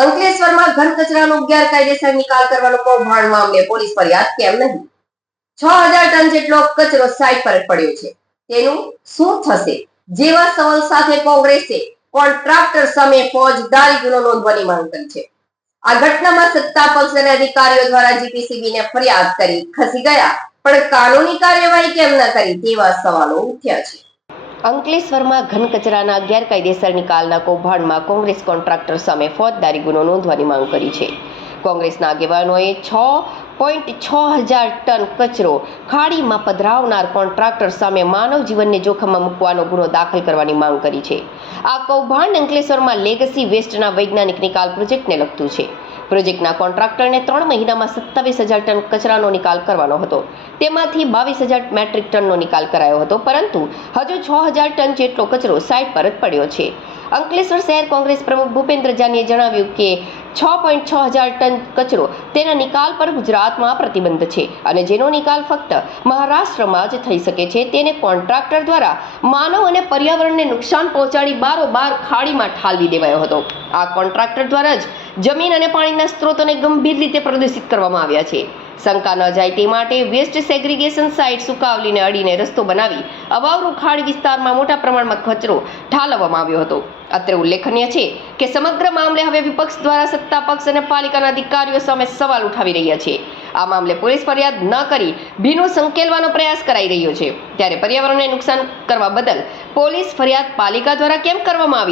અંકલેશ્વરમાં ઘન કચરાનો ગેરકાયદેસર નિકાલ કરવાનો કૌભાંડ મામલે પોલીસ ફરિયાદ કેમ નહીં? 6000 ટન જેટલો કચરો સાઇટ પર પડ્યો છે, તેનું શું થશે જેવા સવાલ સાથે કોંગ્રેસે કોન્ટ્રાક્ટર સામે ફોજદારી ગુનો નોંધવાની માંગ કરી છે. આ ઘટનામાં સત્તા પક્ષ અને અધિકારીઓ દ્વારા જીપીસીબીને ફરિયાદ કરી ખસી ગયા, પણ કાનૂની કાર્યવાહી કેમ ન કરી તેવા સવાલો ઉઠ્યા છે. અંકલેશ્વરમાં ઘન કચરાના ગેરકાયદેસર નિકાલના કૌભાંડમાં કોંગ્રેસ કોન્ટ્રાક્ટર સામે ફોજદારી ગુનો નોંધવાની માંગ કરી છે. કોંગ્રેસના આગેવાનોએ 6.6000 ટન કચરો ખાડીમાં પધરાવનાર કોન્ટ્રાક્ટર સામે માનવ જીવનને જોખમમાં મૂકવાનો ગુનો દાખલ કરવાની માંગ કરી છે. આ કૌભાંડ અંકલેશ્વરમાં લેગસી વેસ્ટના વૈજ્ઞાનિક નિકાલ પ્રોજેક્ટને લગતું છે. પ્રોજેક્ટના કોન્ટ્રાક્ટરને 3 મહિનામાં 27000 ટન કચરાનો નિકાલ કરવાનો હતો. તેમાંથી 22000 મેટ્રિક ટનનો નિકાલ કરાયો હતો, પરંતુ હજુ 6000 ટન જેટલો કચરો સાઇટ પર જ પડ્યો છે. અંકલેશ્વર શહેર કોંગ્રેસ પ્રમુખ ભૂપેન્દ્ર જાનીએ જણાવ્યું કે 6.6000 ટન કચરો તેના નિકાલ પર ગુજરાતમાં પ્રતિબંધ છે અને જેનો નિકાલ ફક્ત મહારાષ્ટ્રમાં જ થઈ શકે છે. તેને કોન્ટ્રાક્ટર દ્વારા માનવ અને પર્યાવરણને નુકસાન પહોંચાડી બારોબાર ખાડીમાં ઠાલવી દેવાયો હતો. આ કોન્ટ્રાક્ટર દ્વારા જ જમીન અને પાણીના સ્ત્રોતોને ગંભીર રીતે પ્રદૂષિત કરવામાં આવ્યા છે. શંકા ન જાય તે માટે વેસ્ટ સેગ્રીગેશન સાઇટ સુકાવલીને અડીને રસ્તો બનાવી અવાવરૂ ખાડી વિસ્તારમાં મોટા પ્રમાણમાં કચરો ઠાલવવામાં આવ્યો હતો. અત્રે ઉલ્લેખનીય છે કે સમગ્ર મામલે હવે વિપક્ષ દ્વારા સત્તા પક્ષ અને પાલિકાના અધિકારીઓ સામે સવાલ ઉઠાવી રહ્યા છે. આ મામલે પોલીસ ફરિયાદ ન કરી ભીનું સંકેલવાનો પ્રયાસ કરાઈ રહ્યો છે, ત્યારે પર્યાવરણને નુકસાન કરવા બદલ પોલીસ ફરિયાદ પાલિકા દ્વારા કેમ કરવામાં આવી